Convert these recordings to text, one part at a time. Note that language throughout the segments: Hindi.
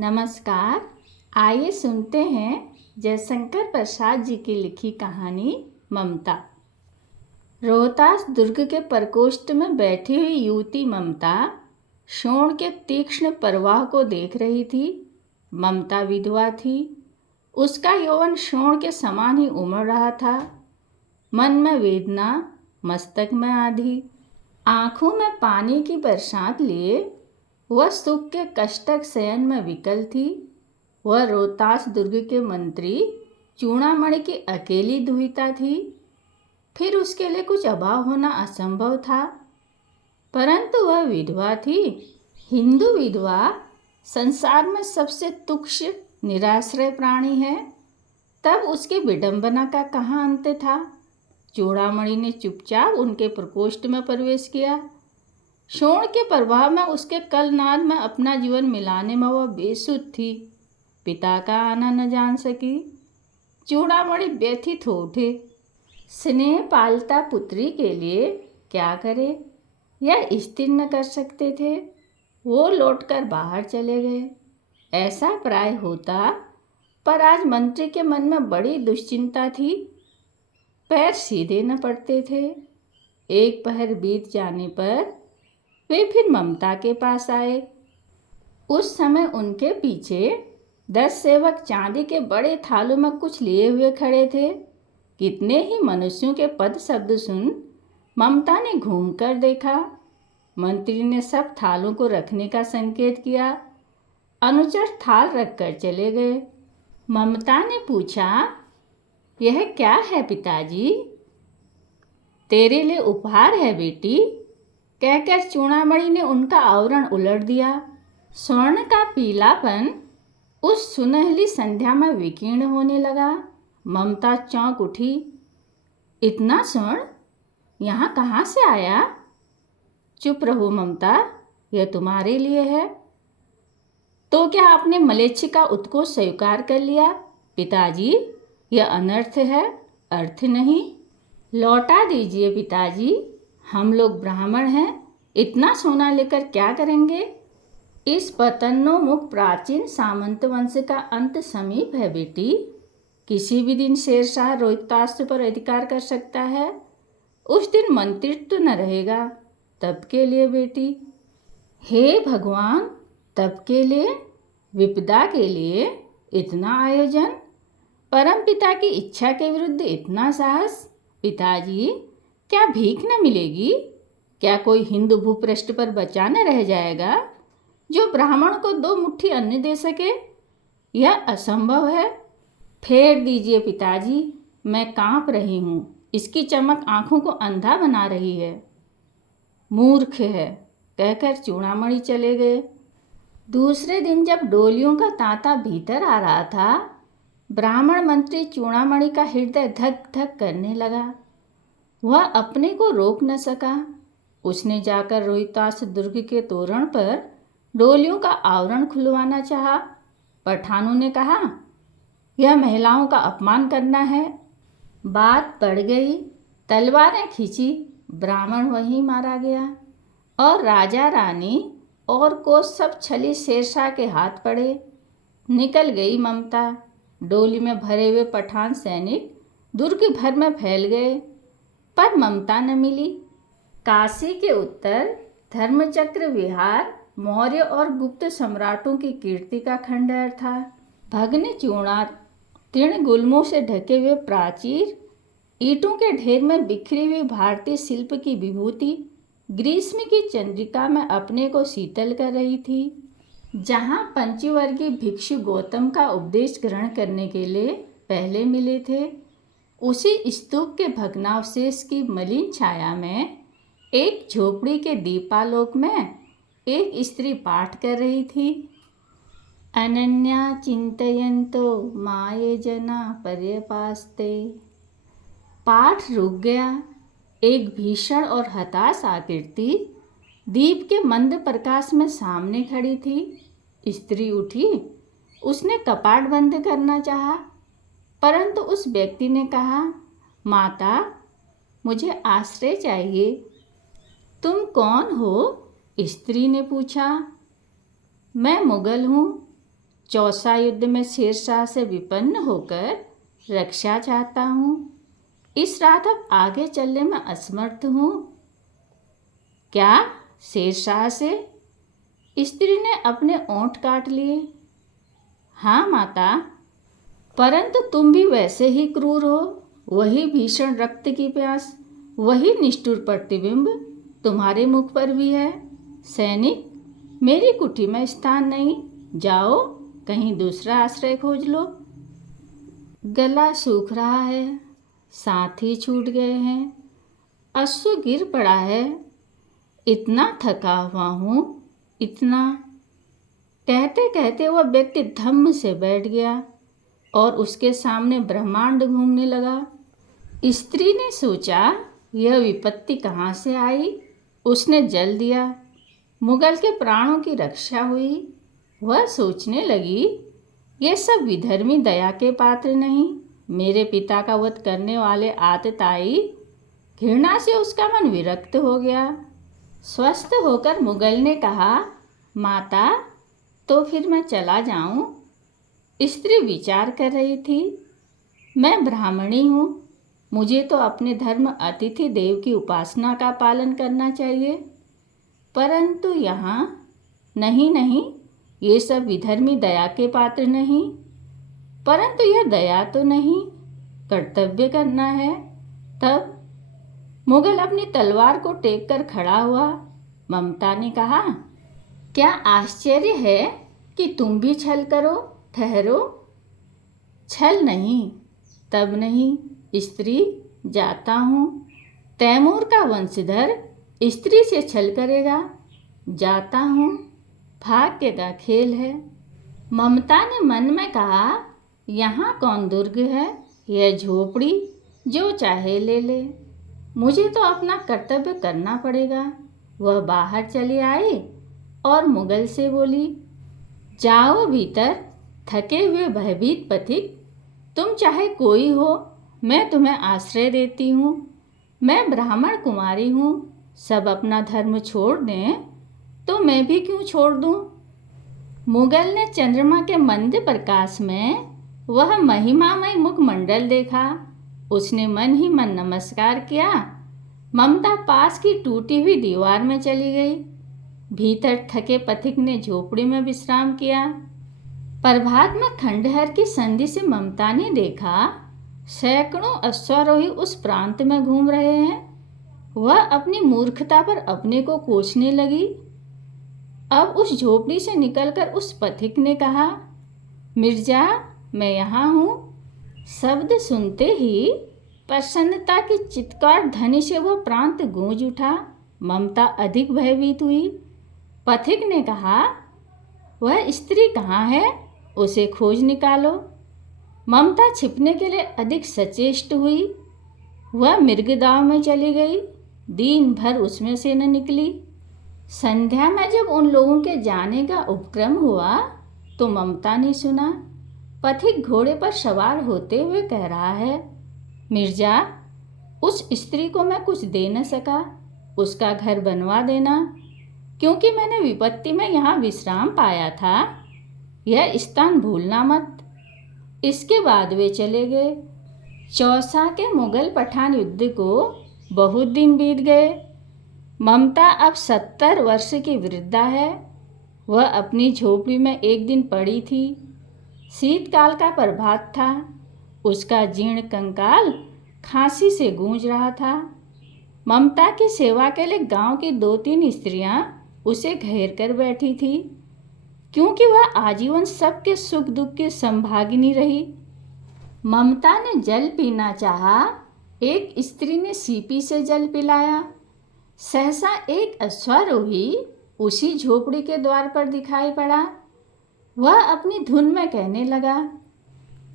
नमस्कार। आइए सुनते हैं जयशंकर प्रसाद जी की लिखी कहानी ममता। रोहतास दुर्ग के प्रकोष्ठ में बैठी हुई युवती ममता शोण के तीक्ष्ण प्रवाह को देख रही थी। ममता विधवा थी। उसका यौवन शोण के समान ही उमड़ रहा था। मन में वेदना, मस्तक में आधी, आंखों में पानी की बरसात लिए वह सुख के कष्टक शयन में विकल थी। वह रोहतास दुर्ग के मंत्री चूड़ामणि की अकेली दुहिता थी। फिर उसके लिए कुछ अभाव होना असंभव था, परंतु वह विधवा थी। हिंदू विधवा संसार में सबसे तुच्छ निराश्रय प्राणी है। तब उसकी विडंबना का कहाँ अंत था। चूड़ामणि ने चुपचाप उनके प्रकोष्ठ में प्रवेश किया। शोण के प्रभाव में उसके कलनाद में अपना जीवन मिलाने में वह बेसुध थी। पिता का आना न जान सकी। चूड़ामणि व्यथित हो उठे। स्नेह पालता पुत्री के लिए क्या करे, यह स्थिर न कर सकते थे। वो लौटकर बाहर चले गए। ऐसा प्राय होता, पर आज मंत्री के मन में बड़ी दुश्चिंता थी। पैर सीधे न पड़ते थे। एक पहर बीत जाने पर वे फिर ममता के पास आए। उस समय उनके पीछे 10 सेवक चांदी के बड़े थालों में कुछ लिए हुए खड़े थे। कितने ही मनुष्यों के पद शब्द सुन ममता ने घूमकर देखा। मंत्री ने सब थालों को रखने का संकेत किया। अनुचर थाल रखकर चले गए। ममता ने पूछा, यह क्या है पिताजी? तेरे लिए उपहार है बेटी, कहकर चूड़ामणि ने उनका आवरण उलट दिया। स्वर्ण का पीलापन उस सुनहली संध्या में विकीर्ण होने लगा। ममता चौंक उठी। इतना स्वर्ण यहाँ कहाँ से आया? चुप रहो ममता, यह तुम्हारे लिए है। तो क्या आपने मलेच्छ का उत्कोच स्वीकार कर लिया? पिताजी, यह अनर्थ है, अर्थ नहीं। लौटा दीजिए पिताजी, हम लोग ब्राह्मण हैं, इतना सोना लेकर क्या करेंगे? इस पतनोन्मुख प्राचीन सामंत वंश का अंत समीप है बेटी। किसी भी दिन शेरशाह रोहितास्त्र पर अधिकार कर सकता है। उस दिन मंत्रित्व न रहेगा। तब के लिए बेटी, हे भगवान, तब के लिए, विपदा के लिए इतना आयोजन, परमपिता की इच्छा के विरुद्ध इतना साहस। पिताजी, क्या भीख न मिलेगी? क्या कोई हिंदू भूपृष्ठ पर बचा न रह जाएगा जो ब्राह्मण को 2 मुट्ठी अन्न दे सके? यह असंभव है। फेर दीजिए पिताजी, मैं कांप रही हूँ। इसकी चमक आंखों को अंधा बना रही है। मूर्ख है, कहकर चूड़ामणि चले गए। दूसरे दिन जब डोलियों का तांता भीतर आ रहा था, ब्राह्मण मंत्री चूड़ामणि का हृदय धक धक करने लगा। वह अपने को रोक न सका। उसने जाकर रोहितास दुर्ग के तोरण पर डोलियों का आवरण खुलवाना चाहा। पठानों ने कहा, यह महिलाओं का अपमान करना है। बात बढ़ गई। तलवारें खींची। ब्राह्मण वहीं मारा गया और राजा रानी और को सब छली शेरशाह के हाथ पड़े। निकल गई ममता। डोली में भरे हुए पठान सैनिक दुर्ग भर में फैल गए, पर ममता न मिली। काशी के उत्तर धर्मचक्र विहार मौर्य और गुप्त सम्राटों की कीर्ति का खंडहर था। भग्न चूर्णार तीर्ण गुल्मों से ढके हुए प्राचीर, ईंटों के ढेर में बिखरी हुई भारतीय शिल्प की विभूति ग्रीष्म की चंद्रिका में अपने को शीतल कर रही थी। जहाँ पंचवर्गीय भिक्षु गौतम का उपदेश ग्रहण करने के लिए पहले मिले थे, उसी स्तूप के भग्नावशेष की मलिन छाया में एक झोपड़ी के दीपालोक में एक स्त्री पाठ कर रही थी। अनन्या चिंतयन्तो माये जना पर्यपास्ते। पाठ रुक गया। एक भीषण और हताश आकृति दीप के मंद प्रकाश में सामने खड़ी थी। स्त्री उठी। उसने कपाट बंद करना चाहा, परंतु उस व्यक्ति ने कहा, माता, मुझे आश्रय चाहिए। तुम कौन हो? स्त्री ने पूछा। मैं मुगल हूँ। चौसा युद्ध में शेरशाह से विपन्न होकर रक्षा चाहता हूँ। इस रात अब आगे चलने में असमर्थ हूँ। क्या? शेरशाह से? स्त्री ने अपने ओंठ काट लिए। हाँ माता, परंतु तुम भी वैसे ही क्रूर हो। वही भीषण रक्त की प्यास, वही निष्ठुर प्रतिबिंब तुम्हारे मुख पर भी है। सैनिक, मेरी कुटी में स्थान नहीं, जाओ कहीं दूसरा आश्रय खोज लो। गला सूख रहा है, साथी छूट गए हैं, अश्रु गिर पड़ा है। इतना थका हुआ हूँ, इतना। कहते कहते वह व्यक्ति धम्म से बैठ गया और उसके सामने ब्रह्मांड घूमने लगा। स्त्री ने सोचा, यह विपत्ति कहाँ से आई? उसने जल दिया, मुगल के प्राणों की रक्षा हुई। वह सोचने लगी, ये सब विधर्मी दया के पात्र नहीं, मेरे पिता का वध करने वाले आतताई। घृणा से उसका मन विरक्त हो गया। स्वस्थ होकर मुगल ने कहा, माता, तो फिर मैं चला जाऊं? स्त्री विचार कर रही थी। मैं ब्राह्मणी हूँ, मुझे तो अपने धर्म अतिथि देव की उपासना का पालन करना चाहिए। परंतु यहाँ नहीं नहीं, ये सब विधर्मी दया के पात्र नहीं। परंतु यह दया तो नहीं, कर्तव्य करना है। तब मुगल अपनी तलवार को टेक कर खड़ा हुआ। ममता ने कहा, क्या आश्चर्य है कि तुम भी छल करो? ठहरो। छल नहीं, तब नहीं। स्त्री, जाता हूँ। तैमूर का वंशधर स्त्री से छल करेगा? जाता हूँ, भाग्य का खेल है। ममता ने मन में कहा, यहाँ कौन दुर्ग है? यह झोपड़ी, जो चाहे ले ले, मुझे तो अपना कर्तव्य करना पड़ेगा। वह बाहर चली आई और मुगल से बोली, जाओ भीतर, थके हुए भयभीत पथिक। तुम चाहे कोई हो, मैं तुम्हें आश्रय देती हूँ। मैं ब्राह्मण कुमारी हूँ, सब अपना धर्म छोड़ दें तो मैं भी क्यों छोड़ दूँ? मुगल ने चंद्रमा के मंद प्रकाश में वह महिमामय मुखमंडल देखा। उसने मन ही मन नमस्कार किया। ममता पास की टूटी हुई दीवार में चली गई। भीतर थके पथिक ने झोपड़ी में विश्राम किया। प्रभात में खंडहर की संधि से ममता ने देखा, सैकड़ों अश्वारोही उस प्रांत में घूम रहे हैं। वह अपनी मूर्खता पर अपने को कोसने लगी। अब उस झोपड़ी से निकलकर उस पथिक ने कहा, मिर्जा, मैं यहाँ हूँ। शब्द सुनते ही प्रसन्नता की चित्कार ध्वनि से वह प्रांत गूंज उठा। ममता अधिक भयभीत हुई। पथिक ने कहा, वह स्त्री कहाँ है? उसे खोज निकालो। ममता छिपने के लिए अधिक सचेष्ट हुई। वह मृगदाव में चली गई, दिन भर उसमें से न निकली। संध्या में जब उन लोगों के जाने का उपक्रम हुआ तो ममता ने सुना, पथिक घोड़े पर सवार होते हुए कह रहा है, मिर्जा, उस स्त्री को मैं कुछ दे न सका, उसका घर बनवा देना, क्योंकि मैंने विपत्ति में यहाँ विश्राम पाया था। यह स्थान भूलना मत। इसके बाद वे चले गए। चौसा के मुगल पठान युद्ध को बहुत दिन बीत गए। ममता अब 70 वर्ष की वृद्धा है। वह अपनी झोपड़ी में एक दिन पड़ी थी। शीतकाल का प्रभात था। उसका जीर्ण कंकाल खांसी से गूंज रहा था। ममता की सेवा के लिए गांव की 2-3 स्त्रियां उसे घेर कर बैठी थी, क्योंकि वह आजीवन सबके सुख दुख की संभागिनी रही। ममता ने जल पीना चाहा। एक स्त्री ने सीपी से जल पिलाया। सहसा एक अश्वारोही उसी झोपड़ी के द्वार पर दिखाई पड़ा। वह अपनी धुन में कहने लगा,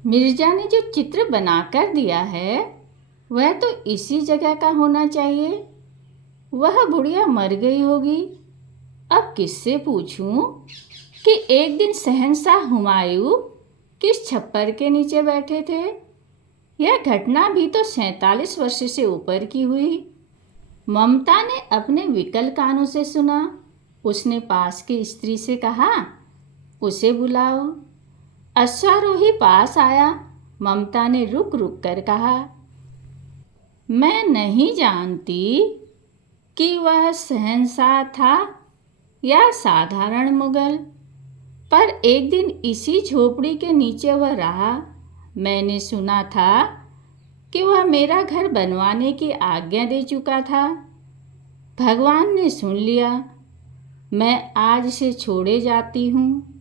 मिर्जा ने जो चित्र बनाकर दिया है वह तो इसी जगह का होना चाहिए। वह बुढ़िया मर गई होगी। अब किससे पूछूं कि एक दिन शहंशाह हुमायूं किस छप्पर के नीचे बैठे थे? यह घटना भी तो 47 वर्ष से ऊपर की हुई। ममता ने अपने विकल कानों से सुना। उसने पास की स्त्री से कहा, उसे बुलाओ। अश्वारोही पास आया। ममता ने रुक रुक कर कहा, मैं नहीं जानती कि वह शहंशाह था या साधारण मुगल, पर एक दिन इसी झोपड़ी के नीचे वह रहा। मैंने सुना था कि वह मेरा घर बनवाने की आज्ञा दे चुका था। भगवान ने सुन लिया। मैं आज से छोड़े जाती हूँ।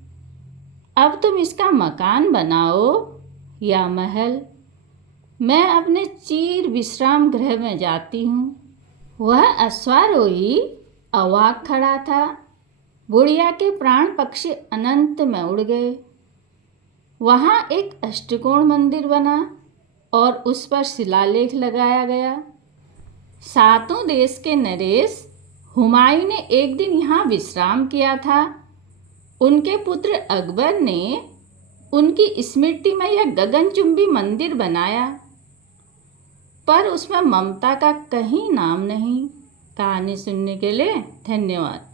अब तुम इसका मकान बनाओ या महल। मैं अपने चीर विश्राम गृह में जाती हूँ। वह अश्वारोही अवाक खड़ा था। बुढ़िया के प्राण पक्षी अनंत में उड़ गए। वहाँ एक अष्टकोण मंदिर बना और उस पर शिलालेख लगाया गया। सातों देश के नरेश हुमायूं ने एक दिन यहाँ विश्राम किया था। उनके पुत्र अकबर ने उनकी स्मृति में यह गगनचुंबी मंदिर बनाया, पर उसमें ममता का कहीं नाम नहीं। कहानी सुनने के लिए धन्यवाद।